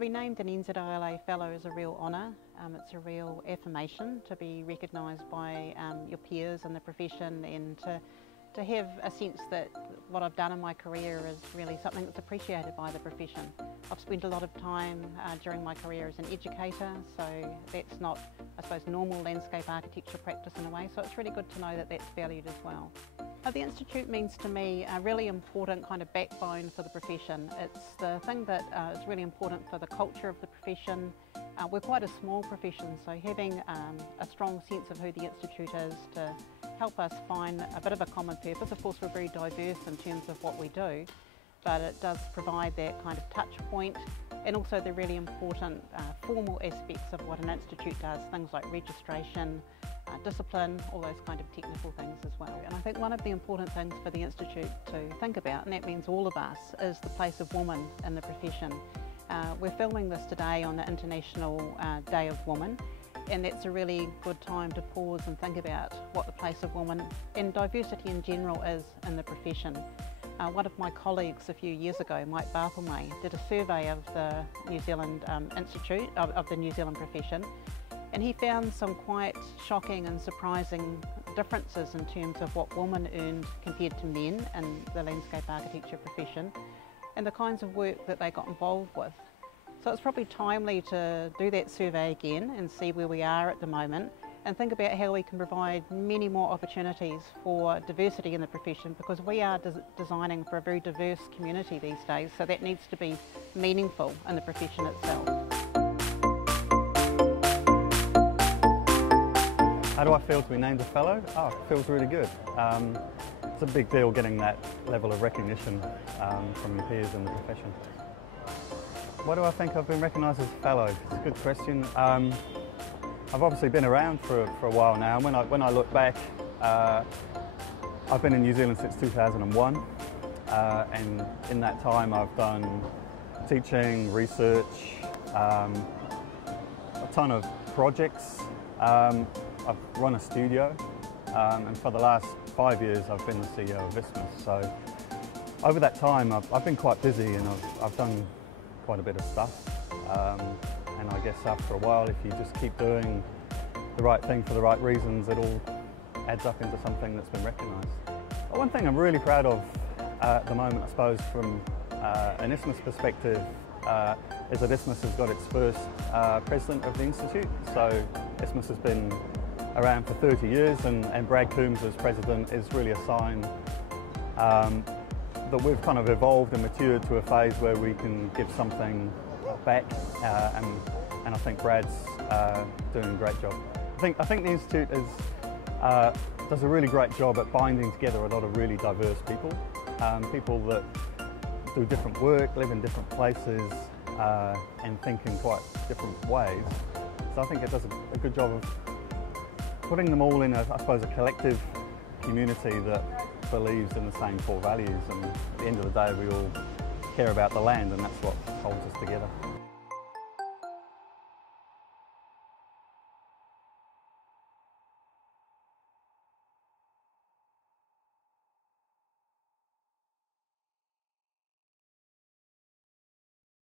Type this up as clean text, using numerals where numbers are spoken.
be named an NZILA Fellow is a real honour. It's a real affirmation to be recognised by your peers in the profession, and to have a sense that what I've done in my career is really something that's appreciated by the profession. I've spent a lot of time during my career as an educator, so that's not, I suppose, normal landscape architecture practice in a way, so it's really good to know that that's valued as well. The Institute means to me a really important kind of backbone for the profession. It's the thing that is really important for the culture of the profession. We're quite a small profession, so having a strong sense of who the Institute is to help us find a bit of a common purpose. Of course, we're very diverse in terms of what we do, but it does provide that kind of touch point, and also the really important formal aspects of what an institute does, things like registration, discipline, all those kind of technical things as well. And I think one of the important things for the Institute to think about, and that means all of us, is the place of women in the profession. We're filming this today on the International Day of Women, and that's a really good time to pause and think about what the place of women and diversity in general is in the profession. One of my colleagues a few years ago, Mike Barthelme, did a survey of the New Zealand Institute, of the New Zealand profession, and he found some quite shocking and surprising differences in terms of what women earned compared to men in the landscape architecture profession, and the kinds of work that they got involved with. So it's probably timely to do that survey again and see where we are at the moment, and think about how we can provide many more opportunities for diversity in the profession, because we are designing for a very diverse community these days, so that needs to be meaningful in the profession itself. How do I feel to be named a fellow? Oh, it feels really good. It's a big deal getting that level of recognition from your peers in the profession. Why do I think I've been recognised as a fellow? It's a good question. I've obviously been around for a while now. When I look back, I've been in New Zealand since 2001, and in that time I've done teaching, research, a ton of projects. I've run a studio, and for the last 5 years I've been the CEO of ISMIS. So over that time I've been quite busy, and I've done quite a bit of stuff. And I guess after a while, if you just keep doing the right thing for the right reasons, it all adds up into something that's been recognised. But one thing I'm really proud of at the moment, I suppose, from an ISMIS perspective, is that ISMIS has got its first president of the Institute. So ISMIS has been around for 30 years, and Brad Coombs as president is really a sign that we've kind of evolved and matured to a phase where we can give something back, and I think Brad's doing a great job. I think the Institute does a really great job at binding together a lot of really diverse people, people that do different work, live in different places, and think in quite different ways. So I think it does a good job of putting them all in, I suppose, a collective community that believes in the same core values, and at the end of the day we all care about the land, and that's what holds us together.